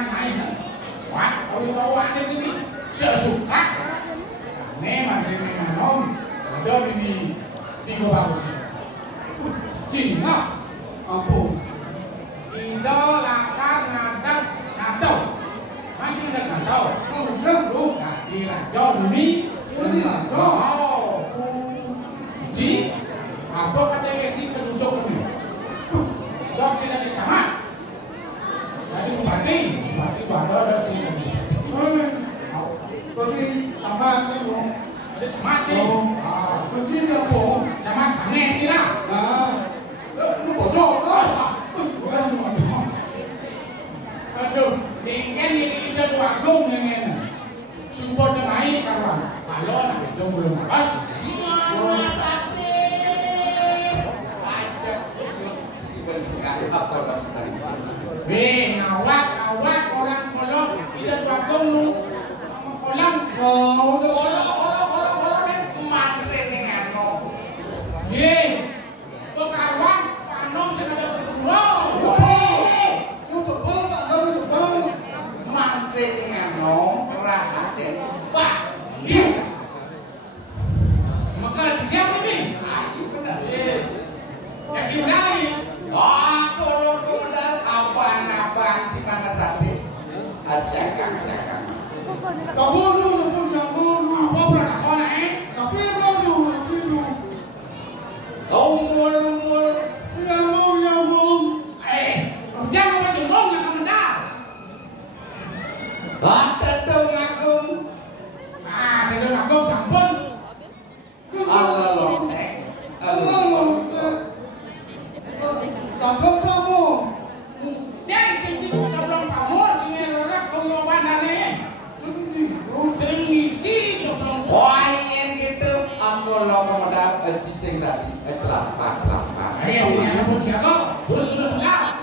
kan main. Wah, kalau ada ini sesuka. Memang dengan nom ada ini tiga bagus. Cina, ampun. Indo lakar ngadap ngadau. Macam nak ngadau. Oh, belum. Nah, di raja ini. Ini raja. Oh, ji. Apa kata ji penduduk ini? Dok sini di camat. Jadi bupati ada sini. Bagi camat itu. Ada camat sih. Begini apa? Camat sange sih lah. Itu bodoh lah. Aduh, ingin kita dua agung dengan support naik kawan. Kalau nak itu belum habis. Sakti. Ajak sedikit sekali apa sekali. Nawak orang kolong kita dua agung lu. Kolong. Kolong mantre dengan no. Pekaruan panom sengaja berdua. Mantre dengan no rahasia pak. Maka dia ini. Ayo benar. Yang ini. Kalau modal abang si mana Sakti? Siakan. Kamu dulu. Apa berada kau naik? Tapi dulu. Umul. Jangan macam ngomong yang kamu dah. Tentu ngaku. Tidak aku sampun. Allah. Kampung kamu. Jangan cincin kampung kamu. Sini orang kamu mana ni? Sini kampung. Wah yang gitu. Aku lama modal cicing tadi. Celaka. Ayo, siapa siapa? Urus lah.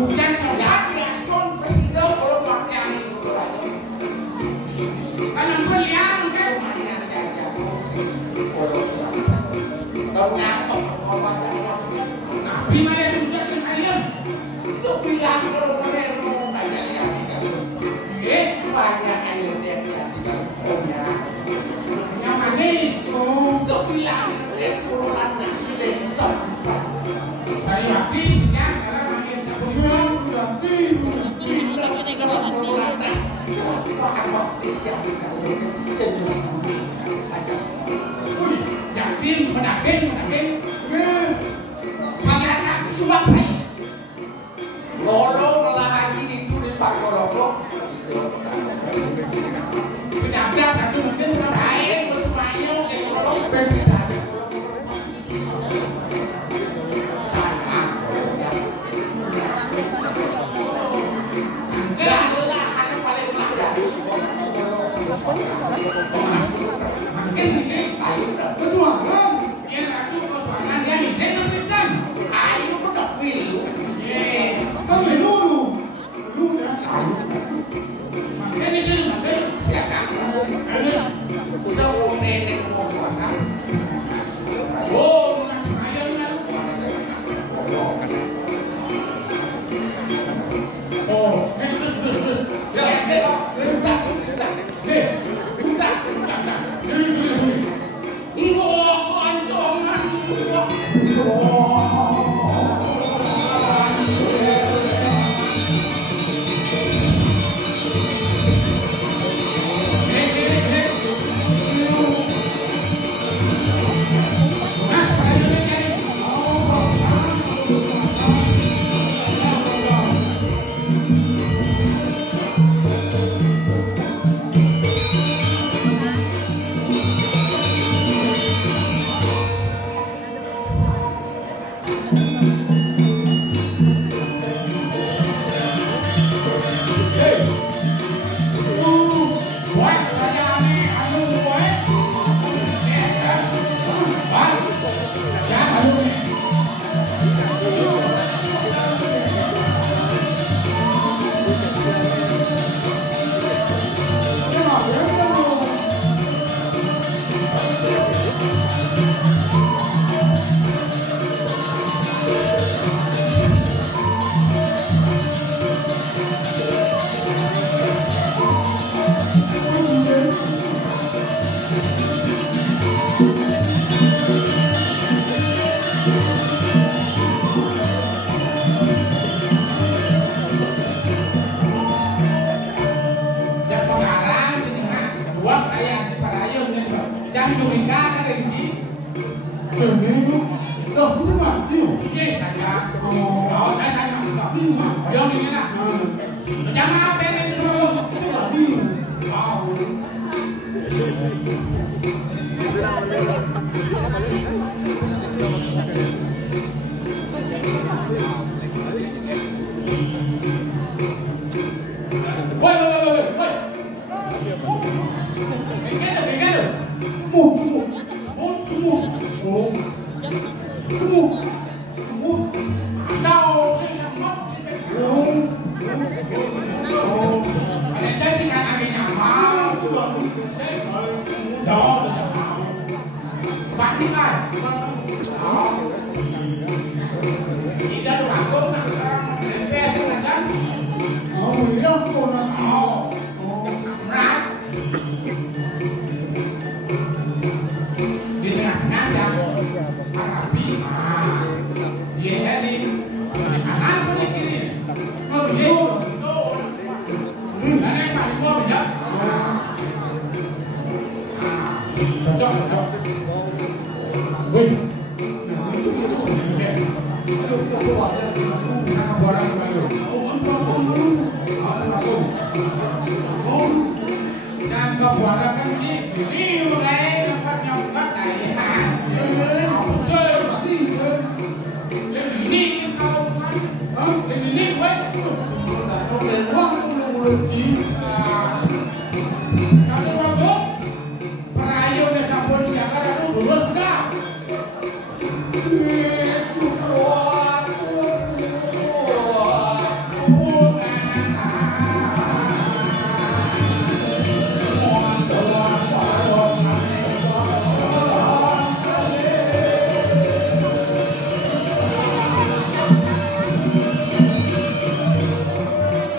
Bukan saja, ya, Yakin menangin. Saya nak suap saya. Golong malah haji ditulis Pak Golong. Benar-benar aku mungkin Kain musmayo ke golong berbeda. Sama. Enggak lah, hal paling mah dari perjuangan. Yang aku perjuangan dia ini kan. ayo udah pilu. Kamu dulu ya. Ini Siapa? Usah nenek mau suara. oh, masih aja lu. Oh, terus. Ya, bentar. Ibu aku ancongan.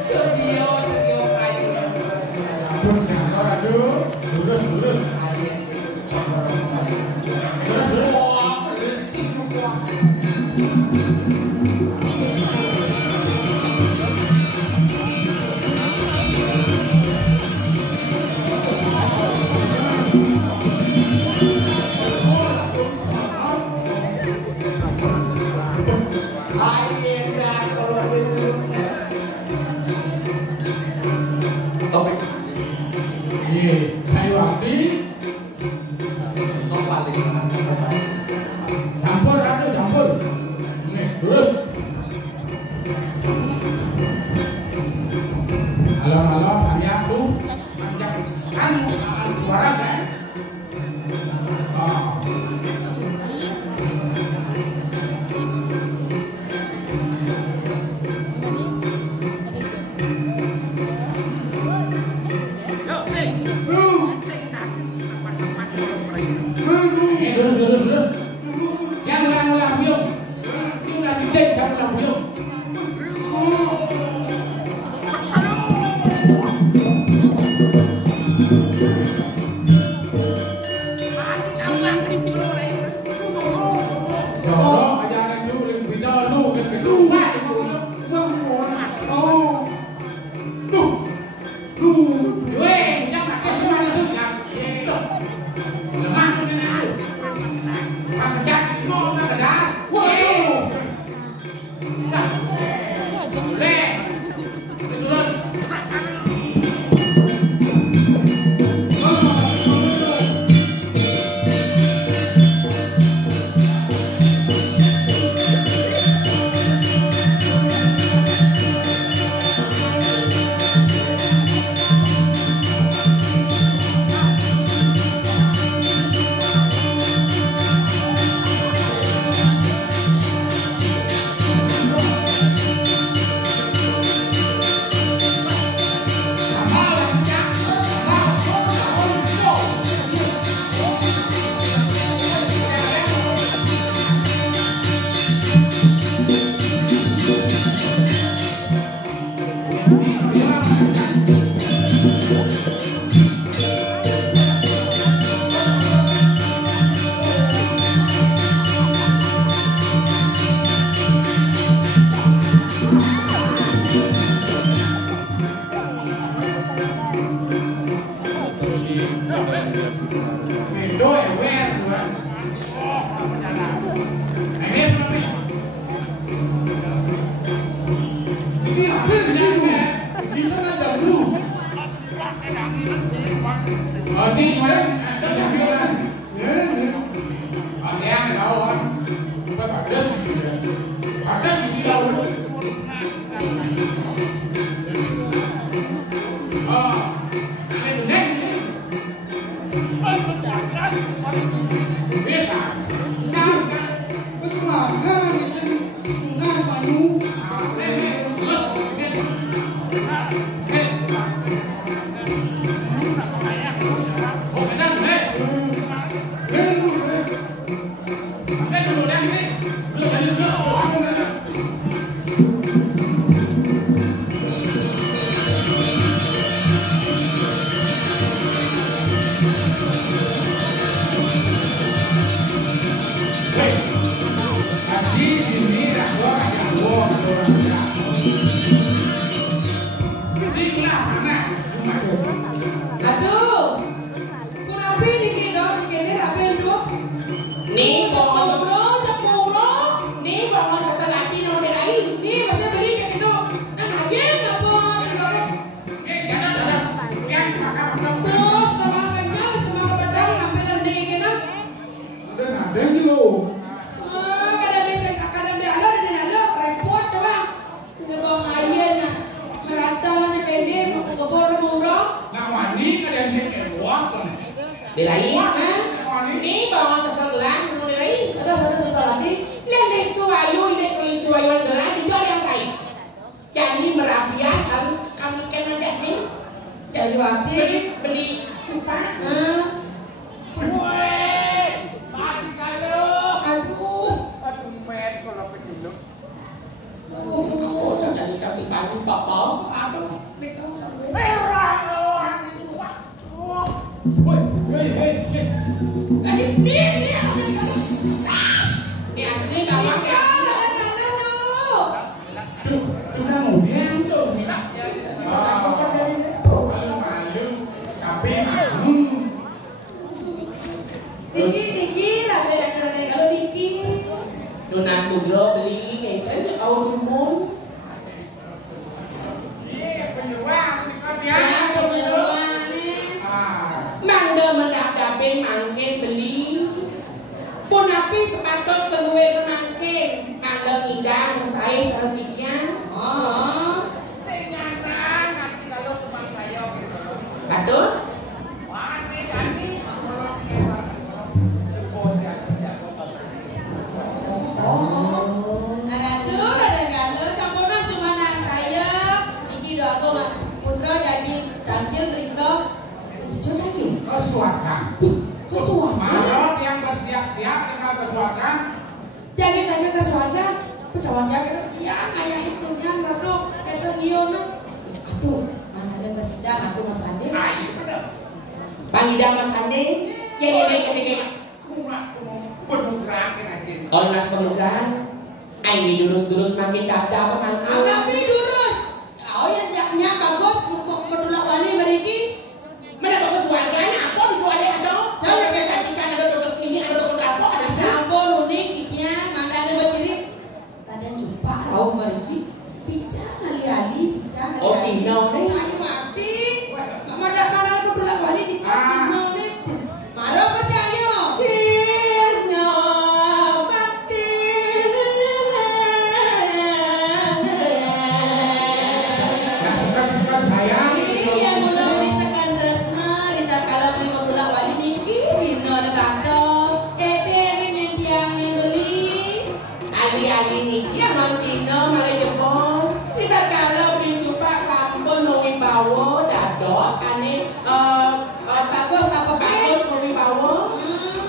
Sedio kayu biar keluar dari mulutnya. Topik. Iya, kayu api. Paling Campur atau campur. Terus. Halo, kami aku. Kan suara kan? Terus. Jangan ulang buyung. Jangan dicek, jangan ulang buyung. Lunas dulu beli kayak gitu, audio Baik sedemikian. Senyanan nanti kalau cuma saya gitu. Betul? Wani ganti. Oh siapa. Aduh, ada kalau sampurna sumana saya. Iki doa aku mak putra jadi tampil berita. Jujur lagi. Kesuarkan. Kesuarkan. Marot yang bersiap-siap tinggal kesuarkan. Jadi tanya kesuarkan. Pejawan dia kata iya ayah itunya ngaduk kata giono. Aduh, mana ada presiden aku Mas Andi. Ayo bener. Bang Ida Mas Andi. Yang ini. Kumah penugaran aja. Kalau nas penugaran, ini durus-durus makin dada apa mantu. Tapi durus. Oh yang jaknya bagus pedulak wali beriki. Mana bagus warganya? Apa dijualnya ada? Jangan jadikan ada dokter ini, ada dokter apa, ada Sampo lunik kitnya mana ada baciri. Kadang jumpa tahu beriki. Bicara ali-ali, bicara. Oh, Cina nih. Saya mati. Mana pedulak wali di Cina nih. Maro percaya. Cina mati. Yang suka saya. Iya mula belisakan resna tidak kalah beli pedulak wali niki Cina kado. Yang tiang yang beli. Ali-ali niki emang Cina malah jebos. Kita kalau dicoba sampun nungi bawa dados ane Bagus apa bagus nungi bawa.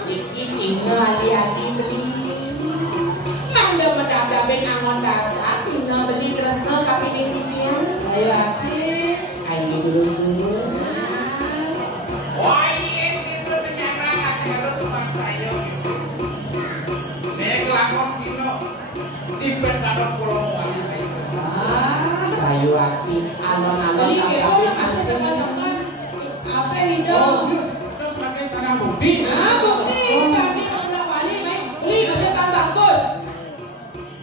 Niki Cina ali-ali beli. Nganda mendadak ben angon dasar Cina beli tresna kaping ini. Ayo hati. Ayo dulu. Wah ini itu senyanan nanti kalau cuma saya. Nek lakon kino tipes ada pulau kali saya. Sayu hati alon-alon Beli kepo tapi nak kasih sama-sama. Apa Oh, hidup? terus pakai tanah bukti. Nah, bukti kami pedulak wali main. Beli kasih kan bagus.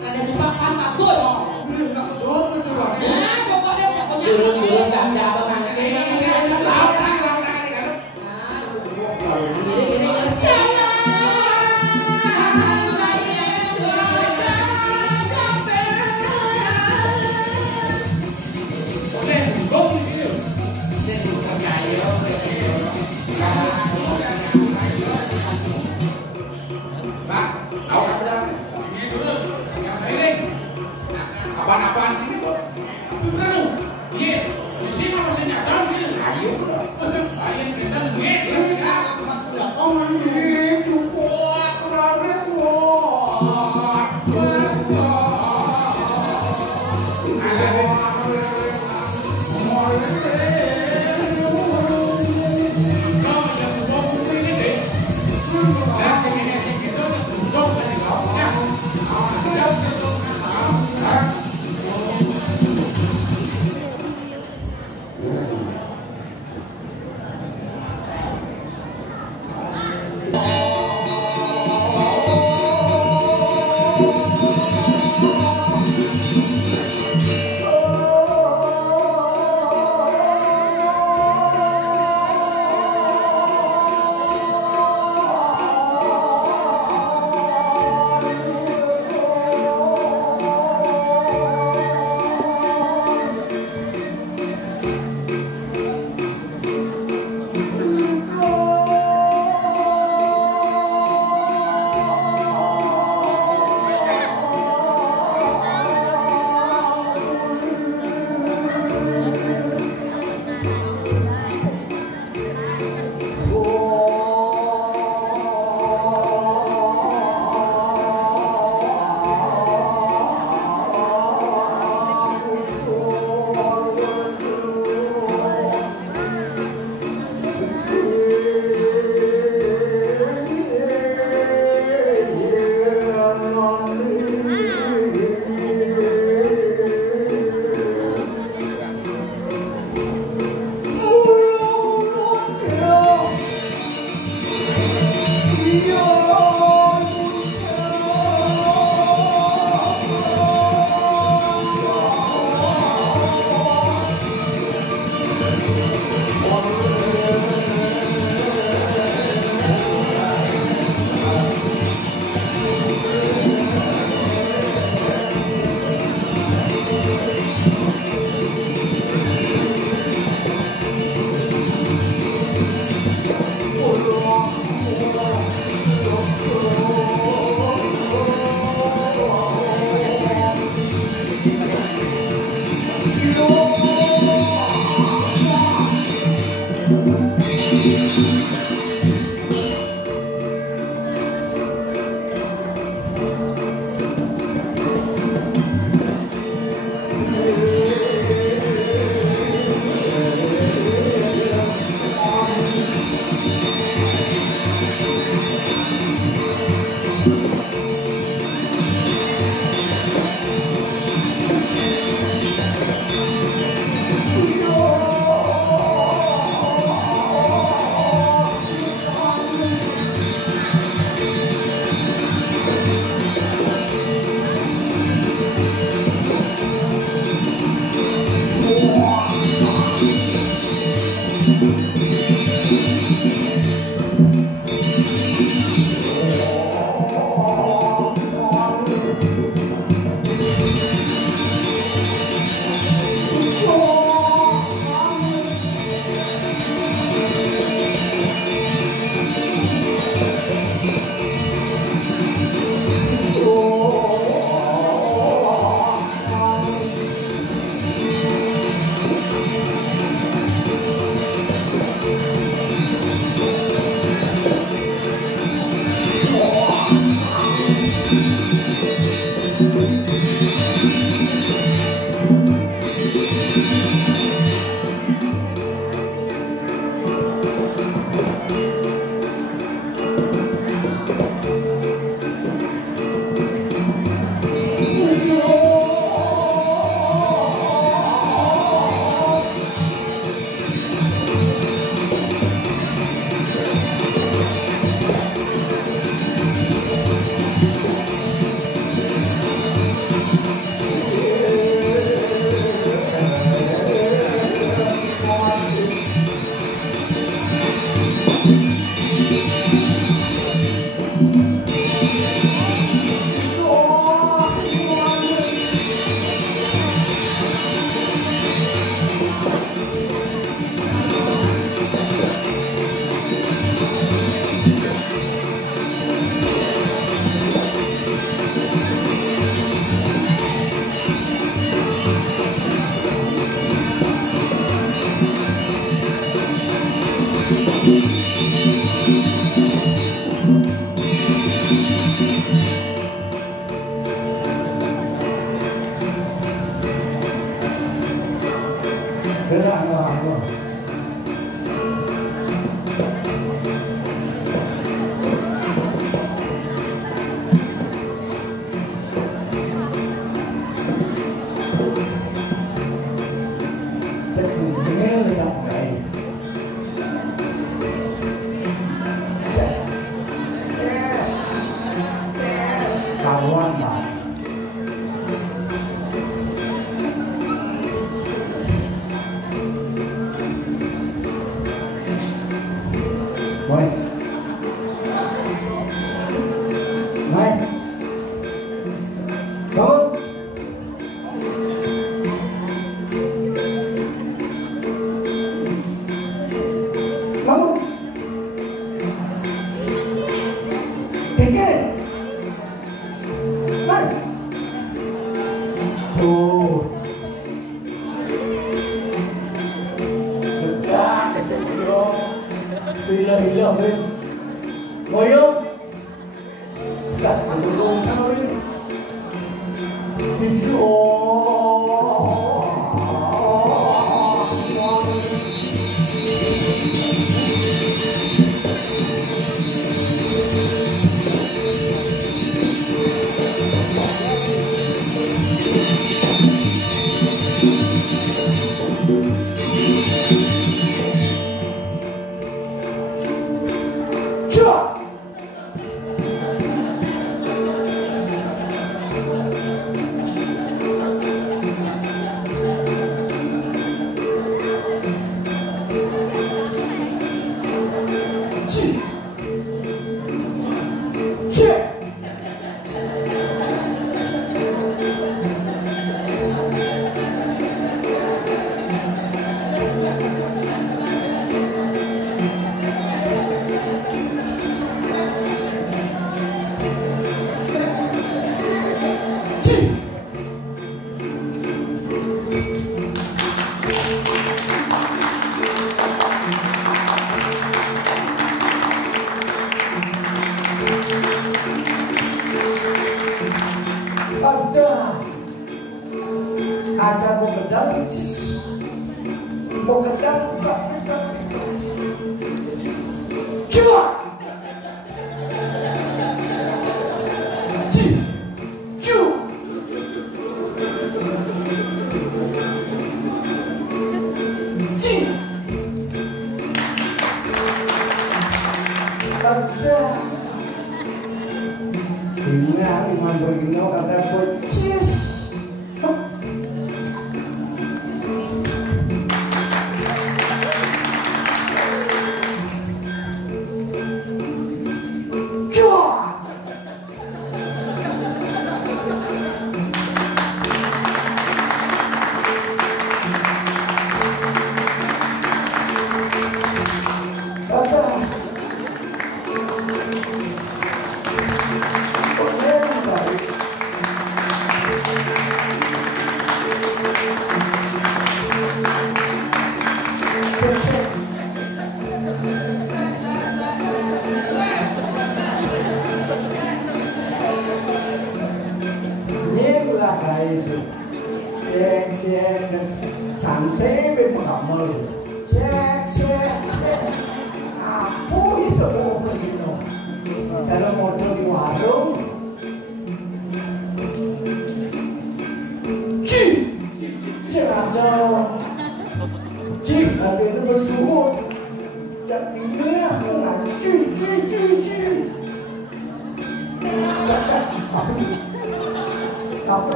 Ada jebakan bagus. Enggak betul coba. Nah, pokoknya udah punya. jurus-jurus ganda apa mantu. Lautang kalau. Gini. Boleh gong gitu. Saya percaya. Pak, tahu apa dah? Ini terus. Yang saya ini. Apaan-apaan sini, Bos? Benar. Iya. Di sini masih nyadar gitu. Ayo. Saya kendang gitu. Sudah komen nih cukup progres wah. Nah,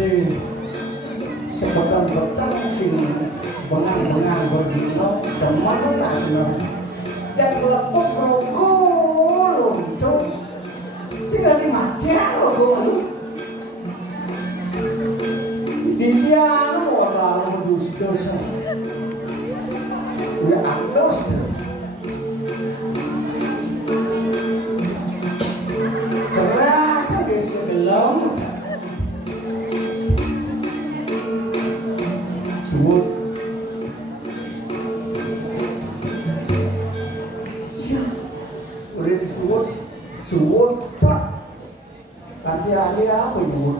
di sebetan-betan sing bengang-bengang berdino teman lagi dan lepuk roko luncur sing gak dimati roko lu dibiar orang dus-dosa ya andos terus kerasa di sebelum suut ya udah suut pak nanti ada apa nyuut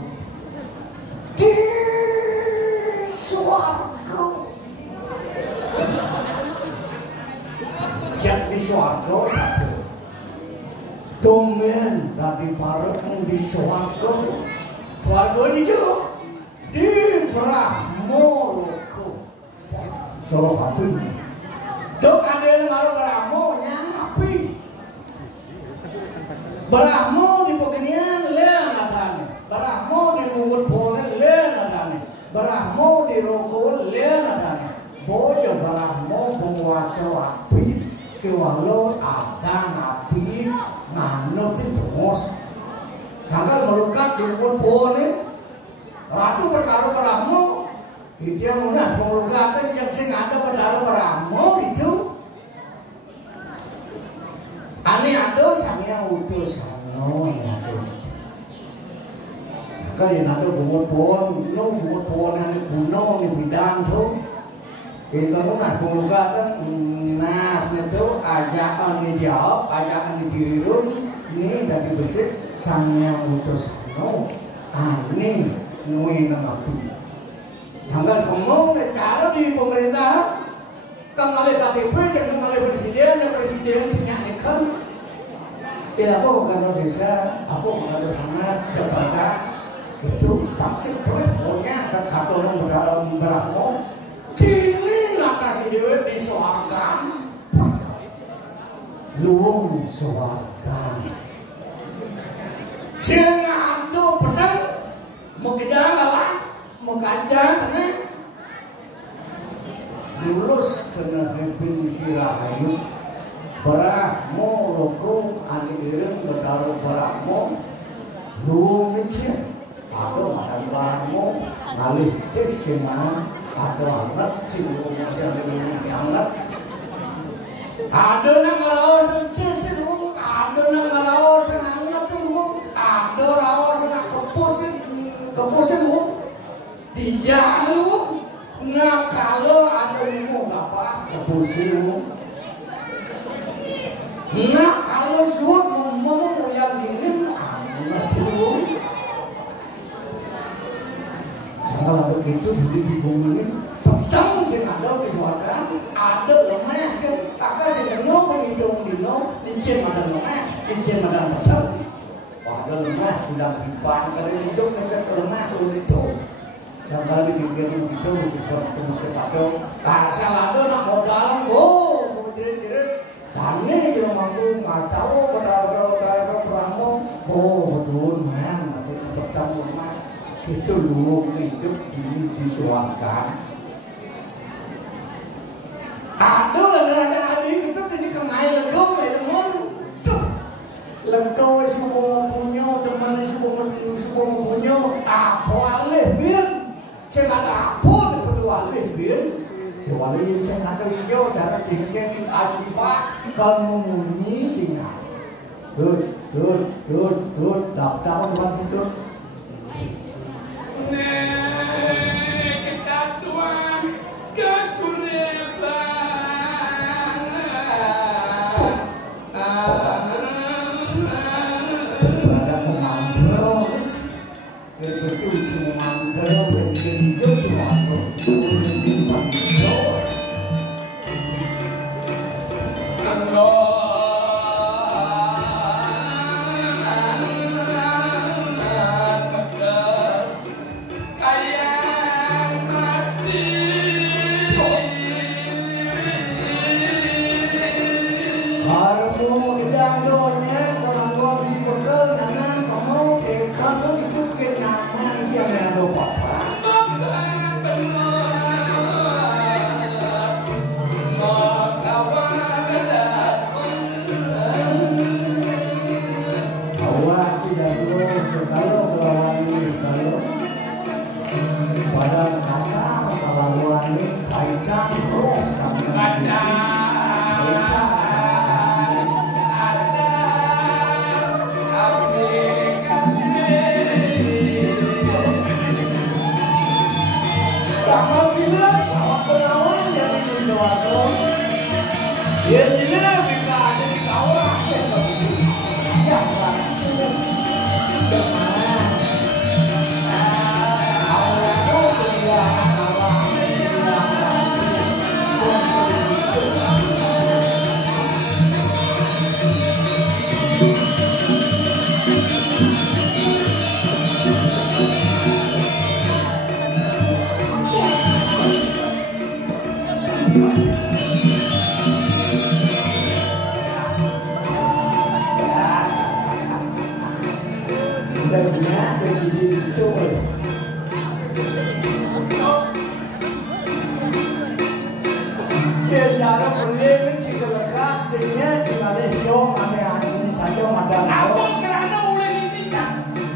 di suarga yang di suarga satu domen dari barat di suarga itu di Brahmo Solo hati dok ada yang kalau Brahmo nyapi Brahmo di pegenian lean adane Brahmo di bubut pone lean adane Brahmo di rokol lean adane bojo Brahmo penguasa api kewalo ada api nganut terus sangkal melukat di bubut pone ratu berkaro Brahmo dia munas mengelukakan yang sing ada pada Brahmo itu ane ado sangnya utus ano ado kali ado bumut pohon ane kuno ni bidang tu itu munas mengelukakan nas itu ajakan ni jawab ajakan ni dirun ni dari besi sangnya utus ano ane nui namapi Sampai ngomong cara di pemerintah kembali KTP jangan kembali presiden yang presiden sinyalkan ya apa bukan desa apa bukan sana jabatan itu taksir pokoknya terkatulung dalam Brahmo kini langkah si dewa disoalkan luung soalkan siang itu pedang mau kita ngalah mengkancang karena lulus kena hempin sirahayu Brahmo loko ane ireng betaro Brahmo luung nicir ada makan Brahmo ngalih tes semangat ada hangat si luung nicir luung hangat ada nang ngalawas tes luung ada nang ngalawas hangat luung ada rawas nang kepusin luung di jalur nah kalau ada ilmu apa kepusimu nah kalau suut ngomong yang dingin amat dulu jangan begitu jadi dibungin petang sih ada di suara ada lemah kan akan sih kenal menghitung dino licin ada lemah licin ada petang ada lemah udah dipan kalau hidup macam lemah itu sampai dipikir begitu meskipun mesti patuh asal ada nak modal kemudian kami dia mampu nggak tahu berapa Brahmo betul man aku bertemu man itu dulu hidup disuarakan ada adik itu ini kemai lego tuh lego semua punya teman semua punya apa lebih saya ada apa di kedua lebih kecuali saya ada hijau cara cengkeh asifat kalau mengunyi singa dapat buat situ kita tuan kekureban berada mengambil bersuci mengambil berhijau cuma Lupa Apabila awak berlawan yang sesuatu, dia tidak bisa ada di kawah yang begitu. Ya,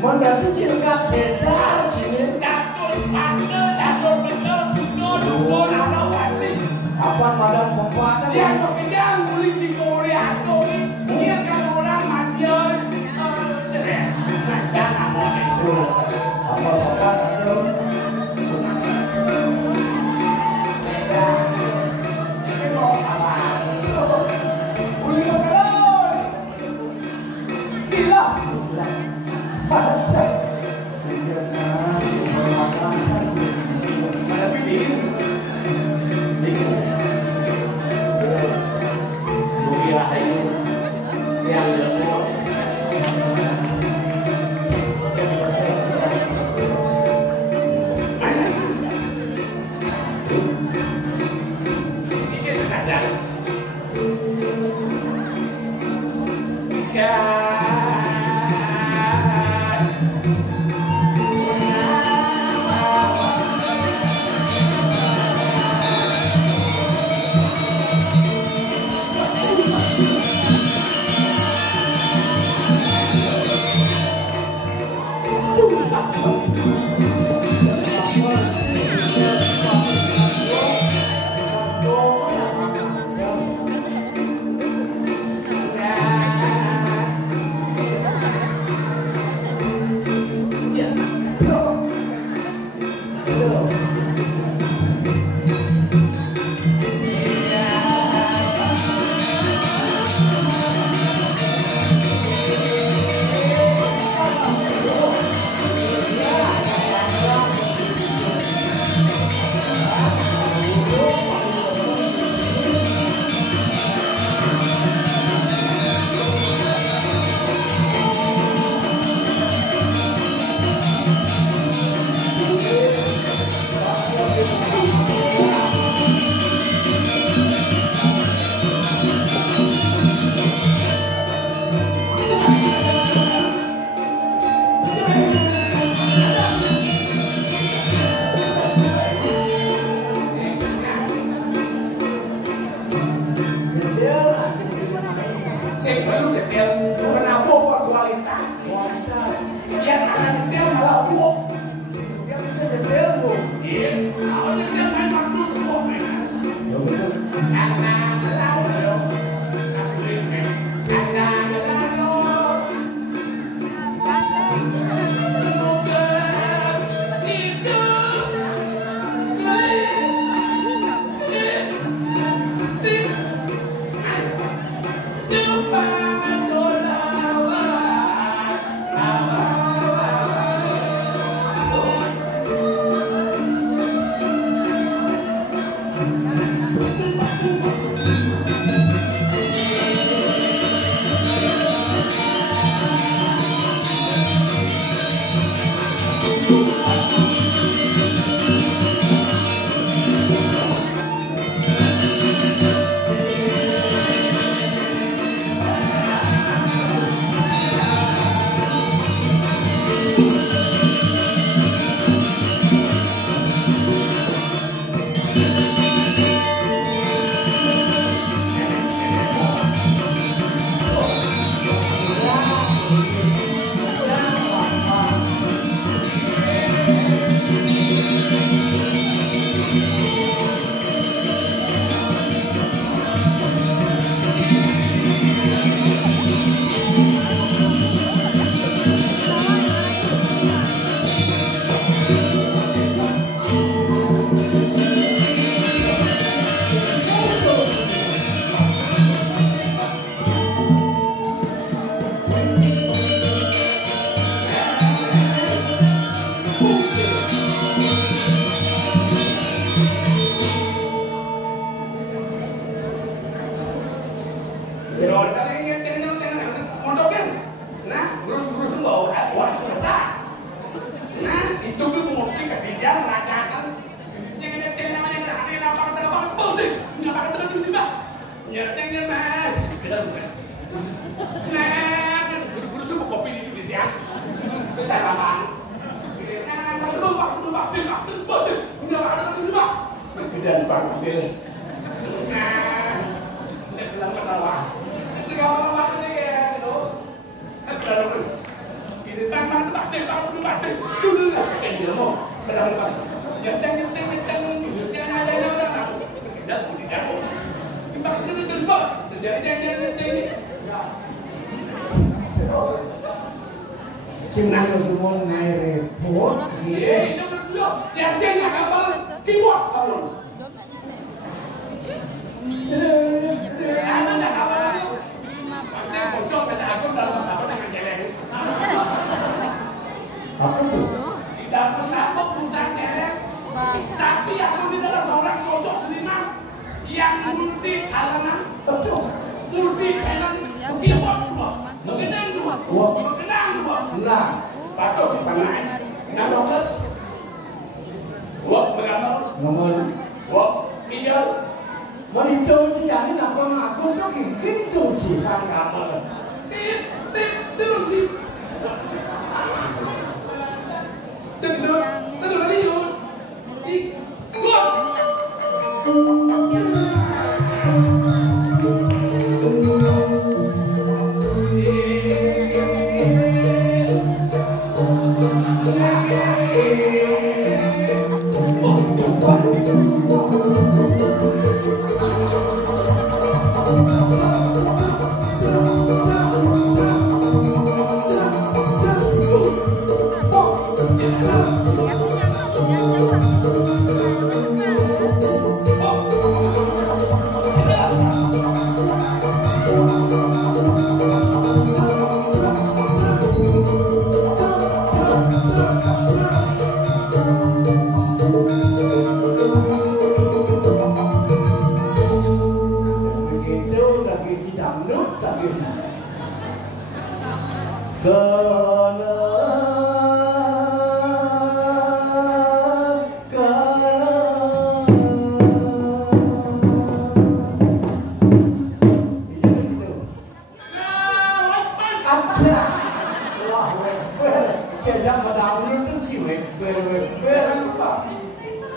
Mendatu cilkat sesar cilin catus pante catur betul betul dukun alawati apa madam pembuatan dia pekerjaan muling di Korea tuh dia kan orang madian ngajar mau itu apa bapak itu ini mau apa muling kalau gila Nyatanya mas, bilang nah, buru-buru semua kopi di dia. Kita lama. Nah, lupa, Kemudian bang ambil. Nah, ini bilang ketawa. Ini kawan-kawan ini kayak gitu. Bilang ini tangan dulu lah. Kayak dia mau bilang nyeteng, tidak budi dapur. Timbang jadi. Chừng nào rồi một ngày rồi bố thì yang jangan apa keyboard kalau anda tak apa saya bocor pada aku dalam masalah dengan celeng apa tuh? Di dalam masalah perusahaan celeng tapi aku ini adalah seorang sosok seniman yang multi kalangan Betul. multi kalangan keyboard mengenang dua Enggak. Patut dipanai. Nama plus. Buat mengamal. Ngomong. Buat ideal. Wanita jadi nak kau aku tu gitu sih kan kamu.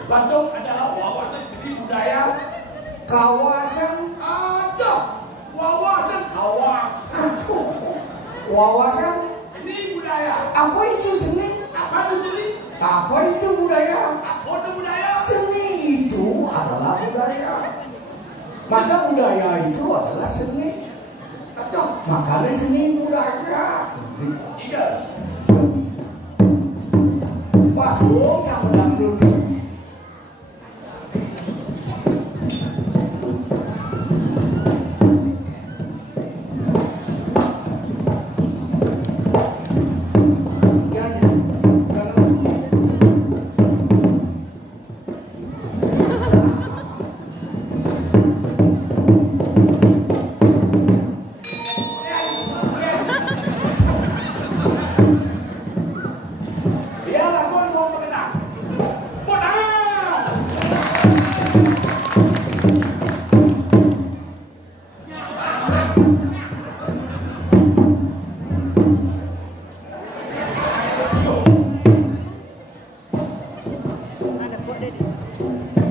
Bandung adalah wawasan seni budaya. Kawasan Ada wawasan seni budaya. apa itu seni? Apa itu seni? Apa itu budaya? Apa itu budaya? Seni itu adalah budaya. Maka budaya itu adalah seni. Atau makanya seni budaya. Iya. Waduh, jangan dangdut. Ada buat dia.